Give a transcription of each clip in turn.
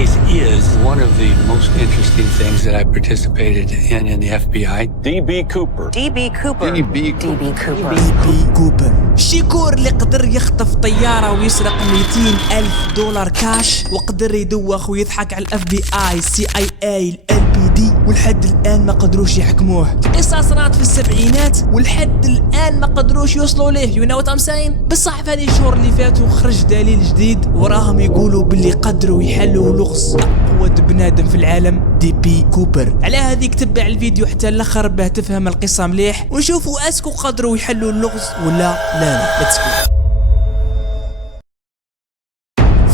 case is one of the most interesting things that I participated in the FBI. D.B. Cooper. D.B. Cooper. D.B. D.B. Cooper. D.B. كوبر، الشيكور اللي قدر يخطف طيارة ويسرق $200,000 كاش، وقدر يدوخ ويضحك على FBI CIA LPD، ولحد الآن ما قدروش يحكموه. القصة صارت في السبعينات ولحد الآن ما قدروش يوصلوا ليه. You know what I'm saying؟ بصح في هذه الشهور اللي فاتوا خرج دليل جديد وراهم يقولوا باللي قدروا يحلوا لغز أقوى بنادم في العالم، D.B. كوبر. على هذيك تبع الفيديو حتى الاخر باه تفهم القصة مليح ونشوفوا اسكو قدروا يحلوا اللغز ولا لا. Let's go.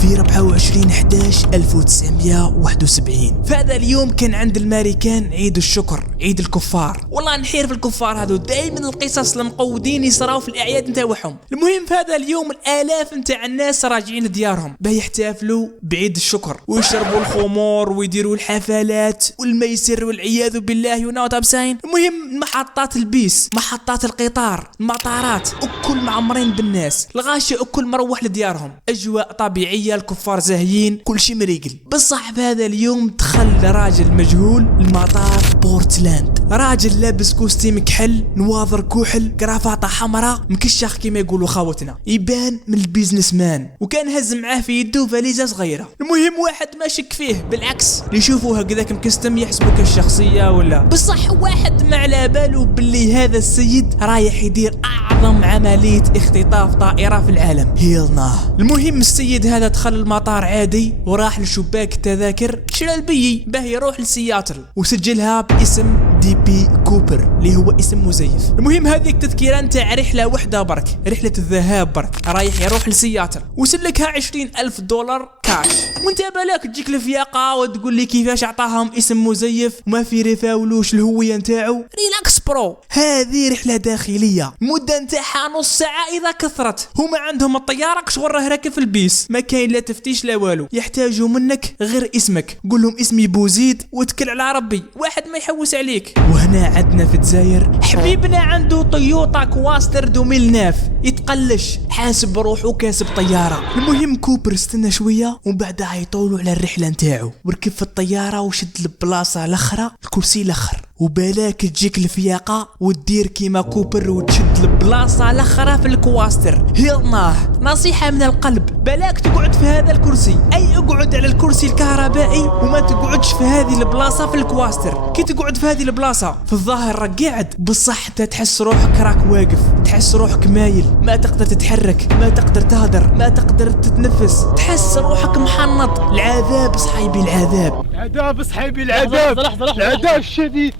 في 24/11/1971 في هذا اليوم كان عند الامريكان عيد الشكر، عيد الكفار. والله نحير في الكفار هذو، دائما القصص المقودين يصراو في الاعياد نتاعهم. المهم في هذا اليوم الالاف نتاع الناس راجعين ديارهم باه يحتفلوا بعيد الشكر ويشربوا الخمور ويديروا الحفلات والميسر والعياذ بالله. يوناوت ابساين. المهم محطات البيس، محطات القطار، المطارات الكل معمرين بالناس، الغاشة الكل مروح لديارهم، اجواء طبيعية، الكفار زاهيين، كل شيء مريقل. بصح في هذا اليوم دخل راجل مجهول المطار بورتلاند، راجل لابس كوستيم كحل، نواظر كحل، كرافطة حمراء، مكشخ كيما يقولوا خاوتنا، يبان من البيزنس مان، وكان هز معاه في يده فاليزة صغيرة. المهم واحد ما شك فيه، بالعكس يشوفوا هكذاك مكستم يحسبوا كالشخصية ولا. بصح واحد ما على باله باللي هذا السيد رايح يدير أعظم عملية اختطاف طائرة في العالم. هيلنا. المهم السيد هذا دخل المطار عادي وراح لشباك التذاكر، شرى البي باه يروح لسياتل وسجلها باسم D.B. كوبر اللي هو اسم مزيف. المهم هذيك تذكيرة نتاع رحلة وحدة برك، رحلة الذهاب برك، رايح يروح لسياتل وسلكها $20,000 كاش. وانت بالك تجيك الفياقة وتقول لي كيفاش اعطاهم اسم مزيف وما في ريفاولوش الهوية نتاعو. ريلاكس برو، هذه رحلة داخلية المدة نتاعها نص ساعة اذا كثرت. هما عندهم الطيارة كشغل راه راكب في البيس، ما كاين لا تفتيش لا والو، يحتاجوا منك غير اسمك. قول لهم اسمي بوزيد وتكل على ربي، واحد ما يحوس عليك. وهنا عندنا في الجزائر حبيبنا عنده طيوطا كواستر 2009 يتقلش، حاسب روحه كاسب طيارة. المهم كوبر استنى شوية ومن بعدها يطولوا على الرحلة نتاعو، وركب في الطيارة وشد البلاصة الاخرى، الكرسي الاخر، وبالاك تجيك الفياقة وتدير كيما كوبر وتشد البلاصة الاخرى في الكواستر. يلناه نصيحة من القلب، بالاك تقعد في هذا الكرسي، اي اقعد على الكرسي الكهربائي وما تقعدش في هذه البلاصة في الكواستر. كي تقعد في هذه البلاصة في الظاهر راك قاعد، بصح تحس روحك راك واقف، تحس روحك مايل، ما تقدر تتحرك، ما تقدر تهدر، ما تقدر تتنفس، تحس روحك محنط. العذاب صحيبي، العذاب، العذاب صحيبي، العذاب، العذاب الشديد.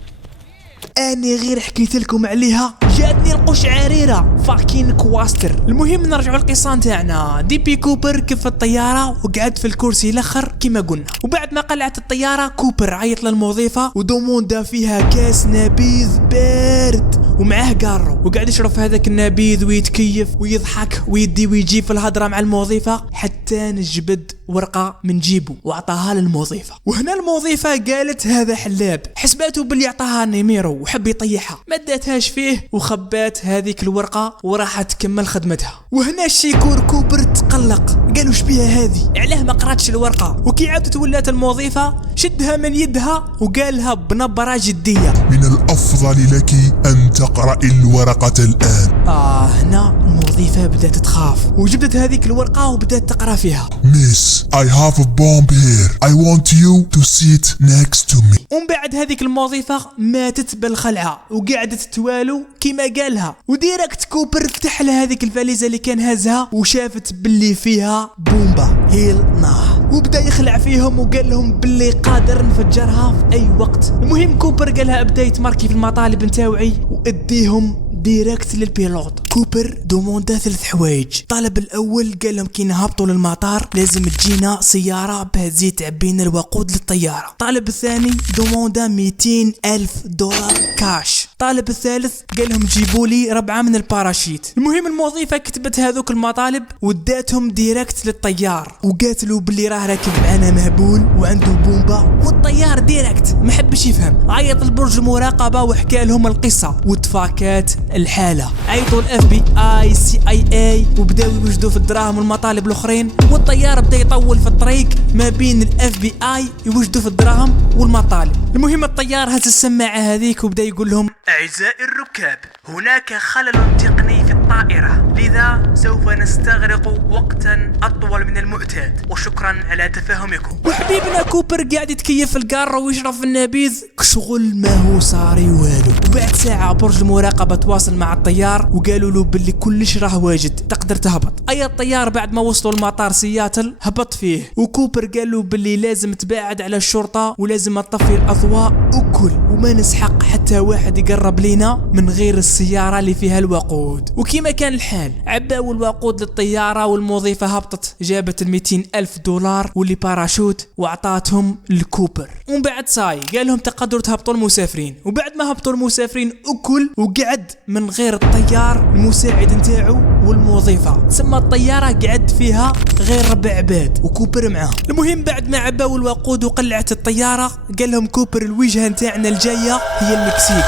اني غير حكيت لكم عليها جاتني القشعريره فاكين كواستر. المهم نرجعوا للقصه نتاعنا. D.B. كوبر ركب في الطياره وقعد في الكرسي الاخر كما قلنا، وبعد ما قلعت الطياره كوبر عيط للموظفه ودوموندا فيها كاس نبيذ بارد ومعاه قارو، وقاعد يشرب هذاك النبيذ ويتكيف ويضحك ويدي ويجي في الهضره مع الموظفه، حتى نجبد ورقه من جيبه واعطاها للموظفه. وهنا الموظفه قالت هذا حلاب، حسباته باللي عطاها نيميرو وحب يطيحها، ما داتهاش فيه وخبات هذيك الورقه وراحت تكمل خدمتها. وهنا الشيكور كوبر تقلق، قالوا شبيها هذه، علاه ما قراتش الورقه؟ وكي عاودت ولات الموظفه شدها من يدها وقالها بنبره جديه، من الافضل لك ان تقرأي الورقه الان. هنا الموظفه بدات تخاف وجبدت هذيك الورقه وبدات تقرا فيها. Miss, I have a bomb here. I want you to sit next to me. ومن بعد هذيك الموظفة ماتت بالخلعة وقعدت توالو كيما قالها، وديركت كوبر فتح لها هذيك الفاليزة اللي كان هازها وشافت باللي فيها بومبا هيل ناه، وبدا يخلع فيهم وقال لهم باللي قادر نفجرها في اي وقت. المهم كوبر قالها ابدا يتماركي في المطالب نتاوعي واديهم ديريكت للبيلوت. كوبر دوموندا 3 حوايج. الطلب الاول قال لهم كي نهبطوا للمطار لازم تجينا سياره باه تزيد تعبينا الوقود للطياره. الطلب الثاني دوموندا $200,000 كاش. الطالب الثالث قال لهم جيبوا لي 4 من الباراشيت. المهم الموظفه كتبت هذوك المطالب وداتهم ديريكت للطيار وقالت له باللي راه راكب معنا مهبول وعنده بومبا، والطيار ديريكت ما حبش يفهم، عيط لبرج المراقبه وحكى لهم القصه وتفاكات الحالة. عيطوا الاف بي اي سي اي اي وبداو يوجدوا في الدراهم والمطالب الاخرين، والطيار بدا يطول في الطريق ما بين الاف بي اي يوجدوا في الدراهم والمطالب. المهم الطيار هز السماعة هذيك وبدا يقول لهم: اعزائي الركاب، هناك خلل تقني في الطائرة، لذا سوف نستغرق وقتا اطول من المعتاد، وشكرا على تفاهمكم. وحبيبنا كوبر قاعد يتكيف في القارة ويشرب في النبيذ كشغل ما هو صاري والو. وبعد ساعة برج المراقبة تواصل مع الطيار وقالوا له باللي كلش راه واجد تقدر تهبط. اي الطيار بعد ما وصلوا لمطار سياتل هبط فيه، وكوبر قال له باللي لازم تباعد على الشرطة ولازم تطفي الاضواء وكل وما نسحق حتى واحد يقرب لينا من غير السيارة اللي فيها الوقود. وكيما كان الحال عباو الوقود للطيارة، والمضيفة هبطت جابت $200,000 واللي باراشوت وعطاتهم لكوبر. ومن بعد صاي قال لهم تقدروا تهبطوا المسافرين. وبعد ما هبطوا المسافرين وكل وقعد من غير الطيار المساعد نتاعو والمضيفة، تسمى الطيارة قعد فيها غير 4 عباد وكوبر معاه. المهم بعد ما عباو الوقود وقلعت الطيارة قال لهم كوبر الوجهة نتاعنا الجاية هي المكسيك.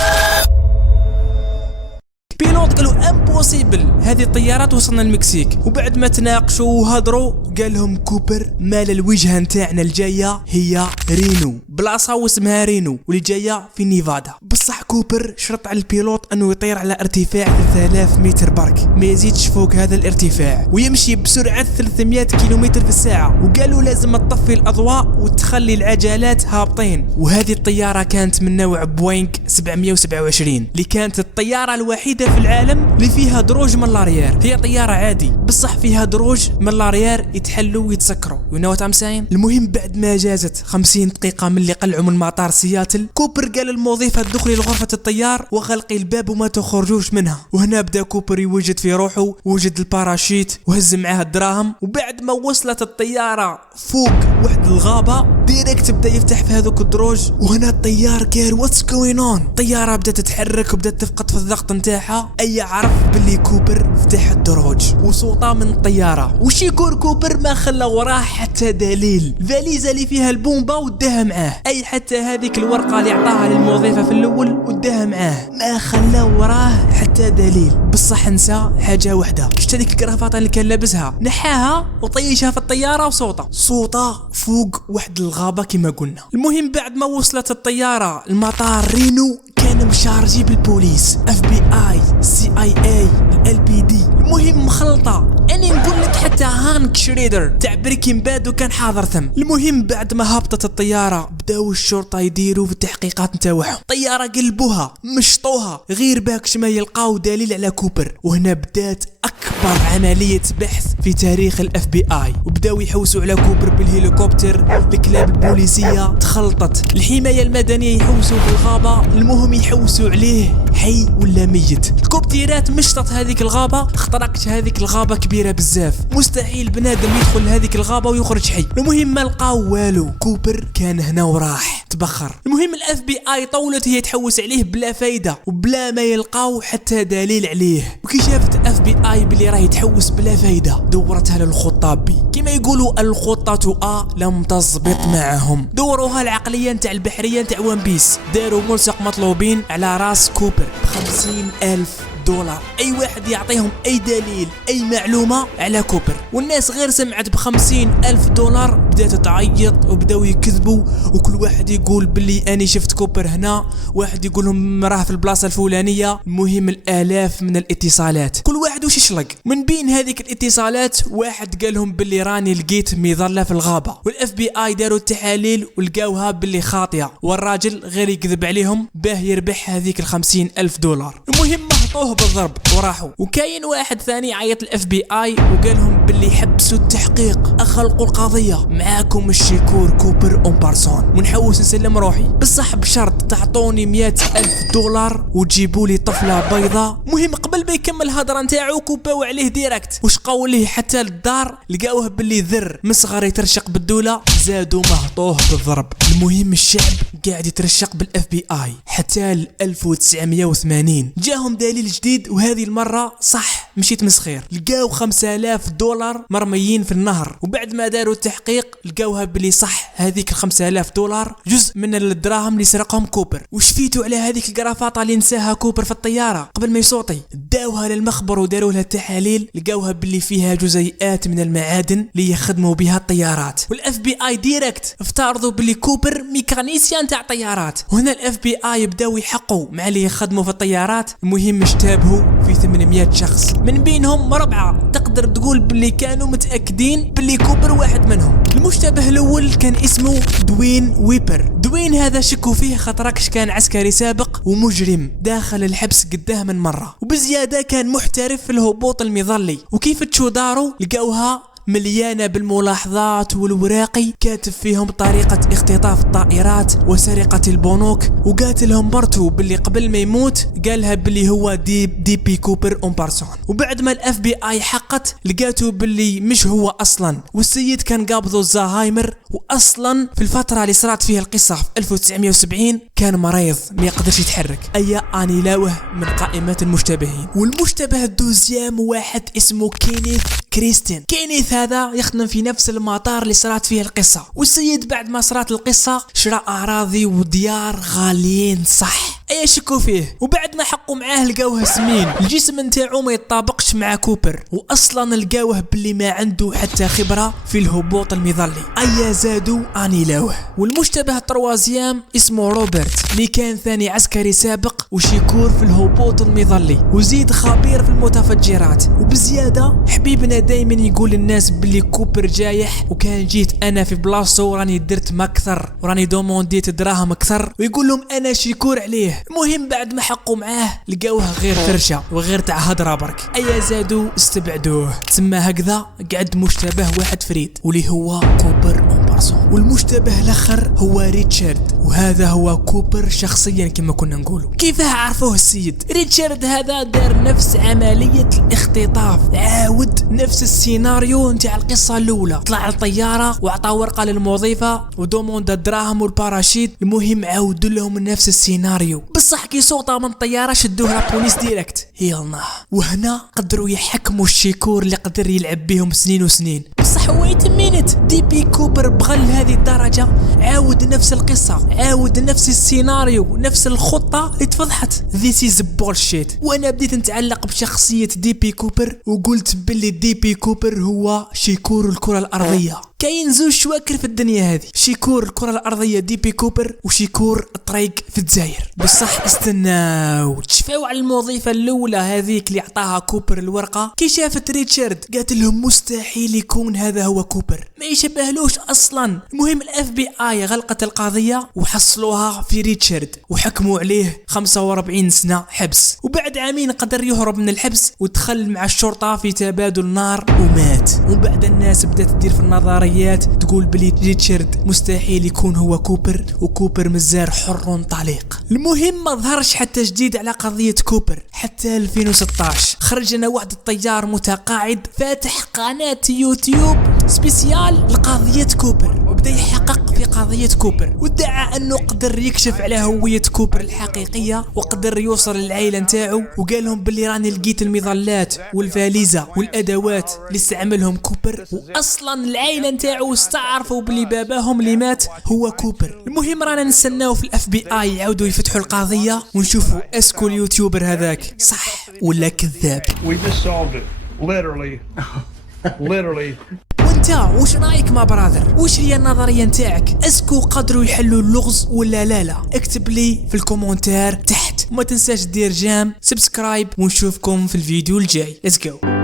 بيلوت قالوا امبوسيبل، هذه الطيارات وصلنا المكسيك. وبعد ما تناقشوا وهضروا قال لهم كوبر مال الوجهة نتاعنا الجاية هي رينو، بلاصة واسمها رينو واللي جاية في نيفادا. بصح كوبر شرط على البيلوت انه يطير على ارتفاع 3000 متر برك، ما يزيدش فوق هذا الارتفاع، ويمشي بسرعة 300 كيلومتر في الساعة. وقالوا لازم تطفي الاضواء وتخلي العجلات هابطين. وهذه الطيارة كانت من نوع بوينغ 727 اللي كانت الطيارة الوحيدة في العالم اللي فيها دروج من لاريير. هي طيارة عادي بصح فيها دروج من لاريير يتحلوا ويتسكروا. You know what I'm saying؟ المهم بعد ما جازت 50 دقيقة من اللي قلعوا من مطار سياتل، كوبر قال للموظفة دخلي لغرفة الطيار وغلقي الباب وما تخرجوش منها. وهنا بدا كوبر يوجد في روحه، وجد الباراشيت وهز معاه الدراهم. وبعد ما وصلت الطيارة فوق واحد الغابة ديريكت بدا يفتح في هذوك الدروج. وهنا الطيار قال واتس جوين اون. الطيارة بدات تتحرك وبدات تفقد في الضغط نتاعها. اي عرف باللي كوبر فتح الدروج وصوتا من الطيارة. وش يكون كوبر ما خلى وراه حتى دليل، الفاليزة اللي فيها البومبا وداها معاه. اي حتى هذيك الورقة اللي عطاها للموظفة في الاول وداها معاه، ما خلى وراه حتى دليل. بصح نسى حاجة وحدة، شفت هذيك الكرافطة اللي كان لابسها نحاها وطيشها في الطيارة وصوتا فوق واحد الغابة كما قلنا. المهم بعد ما وصلت الطيارة المطار رينو كان مشارجي بالبوليس، اف بي اي سي اي اي ال بي دي. المهم مخلطة، اني نقول لك حتى هانك شريدر تاع بريكين باد وكان حاضر ثم. المهم بعد ما هبطت الطيارة بداو الشرطة يديروا في التحقيقات نتاعهم. طيارة قلبوها مشطوها غير باكش ما يلقاو دليل على كوبر. وهنا بدات اكبر عملية بحث في تاريخ الاف بي اي، وبداو يحوسوا على كوبر بالهليكوبتر. الكلاب البوليسية تخلطت، الحماية المدنية يحوسوا بالغابة. المهم يحوسوا عليه حي ولا ميت. الكوبتيرات مشطت هذيك الغابة، اخترقت هذيك الغابة كبيرة بزاف، مستحيل بنادم يدخل لهذيك الغابة ويخرج حي. المهم ما لقاو والو، كوبر كان هنا وراح تبخر. المهم الاف بي اي طولت هي تحوس عليه بلا فايدة وبلا ما يلقاو حتى دليل عليه. وكي شافت اف بي اي بلي راه يتحوس بلا فايدة دورتها للخطاب كما يقولوا الخطة لم تزبط معهم. دوروها العقلية نتاع البحرية نتاع وان بيس، داروا ملصق مطلوبين على راس كوبر $50,000. اي واحد يعطيهم اي دليل اي معلومة على كوبر. والناس غير سمعت $50,000 بدات تعيط وبداو يكذبوا، وكل واحد يقول باللي اني شفت كوبر هنا، واحد يقول لهم راه في البلاصة الفلانية. المهم الالاف من الاتصالات، كل واحد وش يشلق. من بين هذيك الاتصالات واحد قال لهم باللي راني لقيت مظلة في الغابة، والاف بي اي داروا التحاليل ولقاوها باللي خاطئة، والراجل غير يكذب عليهم باه يربح هذيك $50,000. المهم مهطوه بالضرب وراحوا. وكاين واحد ثاني عيط الاف بي اي وقالهم باللي حبسوا التحقيق، اخلقوا القضية، معاكم الشيكور كوبر اون بارسون، ونحوس نسلم روحي بصح بشرط تعطوني $100,000 وتجيبوا لي طفلة بيضاء. مهم قبل ما يكمل الهضره نتاعو كوباو عليه ديريكت، وش قاوليه حتى للدار لقاوه باللي ذر مصغر يترشق بالدولة، زادوا مهطوه بالضرب. المهم الشعب قاعد يترشق بالاف بي اي حتى 1980 جاهم دليل الجديد، وهذه المرة صح مشيت مسخير. لقاو $5000 مرميين في النهر، وبعد ما داروا التحقيق لقاوها بلي صح هذيك $5000 جزء من الدراهم اللي سرقهم كوبر. وشفيتوا على هذيك القرافاطة اللي نساها كوبر في الطيارة قبل ما يصوتي؟ داوها للمخبر وداروا لها التحاليل، لقاوها بلي فيها جزيئات من المعادن اللي يخدموا بها الطيارات. والاف بي اي ديريكت افترضوا بلي كوبر ميكانيسيان تاع طيارات. هنا الاف بي اي بداو يحقوا مع اللي يخدموا في الطيارات. المهم اشتبهوا في 800 شخص، من بينهم 4 تقدر تقول بلي كانوا متأكدين بلي كوبر واحد منهم. المشتبه الاول كان اسمه دوين ويبر. دوين هذا شكوا فيه خاطركش كان عسكري سابق ومجرم داخل الحبس قداه من مرة، وبزيادة كان محترف في الهبوط المظلي. وكيف تشو دارو لقاوها مليانة بالملاحظات والوراقي كاتب فيهم طريقة اختطاف الطائرات وسرقة البنوك، وقاتلهم مرتو باللي قبل ما يموت قالها باللي هو دي بي كوبر اون بارسون. وبعد ما الاف بي اي حقت لقاتو باللي مش هو اصلا، والسيد كان قابضو الزهايمر، واصلا في الفترة اللي صارت فيها القصة في 1970 كان مريض ما يقدرش يتحرك. اي اني لاوه من قائمة المشتبهين. والمشتبه الدوزيام واحد اسمه كينيث كريستين. كينيث هذا يخدم في نفس المطار اللي صارت فيه القصة، والسيد بعد ما صارت القصة شرى أراضي وديار غاليين صح، اي شكوا فيه. وبعد ما حقوا معاه لقاوه سمين، الجسم نتاعو ما يتطابقش مع كوبر، واصلا لقاوه باللي ما عنده حتى خبرة في الهبوط المظلي. اي زادو اني لاوه. والمشتبه التروازيام اسمه روبرت، اللي كان ثاني عسكري سابق وشيكور في الهبوط المظلي، وزيد خبير في المتفجرات. وبزيادة حبيبنا دايما يقول للناس باللي كوبر جايح، وكان جيت انا في بلاصتو وراني درت ما اكثر وراني دومونديت دراهم اكثر، ويقول لهم انا شيكور عليه. المهم بعد ما حقوا معاه لقاوها غير فرشة وغير تاع هضرة برك. ايا زادوا استبعدوه. تسمى هكذا قعد مشتبه واحد فريد واللي هو كوبر اون بارسون. والمشتبه الاخر هو ريتشارد، وهذا هو كوبر شخصيا كما كنا نقولوا. كيفاه عرفوه السيد؟ ريتشارد هذا دار نفس عملية الاختطاف، عاود نفس السيناريو نتاع القصة الاولى. طلع الطيارة وعطى ورقة للموظفة ودوموندا الدراهم والباراشيت. المهم عاودوا لهم نفس السيناريو، بصح كي صوتا من الطيارة شدوه لابوليس ديريكت. يلا وهنا قدروا يحكموا الشيكور اللي قدر يلعب بهم سنين وسنين. بصح ويت مينت، دي بي كوبر بغى لهذه الدرجة عاود نفس القصة، عاود نفس السيناريو، نفس الخطة اللي تفضحت. This is bullshit. وانا بديت نتعلق بشخصية دي بي كوبر وقلت باللي دي بي كوبر هو شيكور الكرة الأرضية. كاين زوج شواكر في الدنيا هذه، شيكور الكرة الأرضية دي بي كوبر، وشيكور الطريق في الجزائر. بصح استناو تشفاو على الموظفة الأولى هذيك اللي عطاها كوبر الورقة. كي شافت ريتشارد قالت لهم مستحيل يكون هذا هو كوبر، ما يشبهلوش أصلا. المهم الاف بي اي غلقت القضية وحصلوها في ريتشارد وحكموا عليه 45 سنة حبس. وبعد عامين قدر يهرب من الحبس ودخل مع الشرطة في تبادل نار ومات. وبعد الناس بدأت تدير في النظريات تقول بلي ريتشارد مستحيل يكون هو كوبر، وكوبر مزار حر طليق. المهم ما ظهرش حتى جديد على قضية كوبر حتى 2016. خرج لنا واحد الطيار متقاعد فاتح قناة يوتيوب سبيسيال لقضية كوبر، وبدا يحقق في قضية كوبر، وادعى انه قدر يكشف على هوية كوبر الحقيقية وقدر يوصل للعائلة نتاعو. وقال لهم باللي راني لقيت المظلات والفاليزة والادوات اللي استعملهم كوبر، واصلا العائلة نتاعو استعرفوا باللي باباهم اللي مات هو كوبر. المهم رانا نستناو في الاف بي اي يعاودوا يفتحوا القضية ونشوفوا اسكو اليوتيوبر هذاك صح ولا كذاب. We just solved it. Literally. وانت وش رايك ما برادر؟ وش هي النظرية نتاعك؟ اسكو قدروا يحلوا اللغز ولا لا؟ اكتب لي في الكومنتار تحت. وما تنساش دير جام سبسكرايب، ونشوفكم في الفيديو الجاي. Let's go.